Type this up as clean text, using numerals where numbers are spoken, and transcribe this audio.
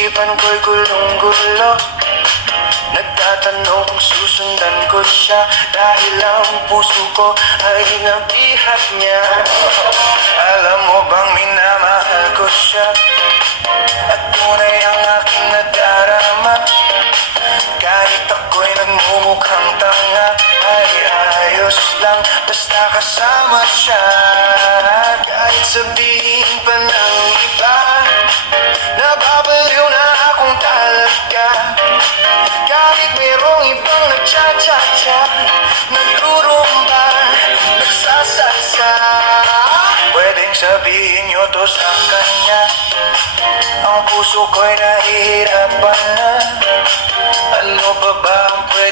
Isipan ko'y gulong-gulo, nagtatanong kung susundan ko siya, dahil ang puso ko ay nabihat niya. Alam mo bang minamahal ko siya, at tunay ang aking nadarama. Kahit ako'y nagmumukhang tanga, ay ayos lang basta kasama siya. Kahit sabihin pa ng iba, nababaliw na akong talaga. Kahit merong ibang nagcha-cha-cha, nagrurumba, nagsasalsa, pwedeng sabihin nyo to sa kanya, ang puso ko'y nahihirapan na. Ano pa ba ang pwede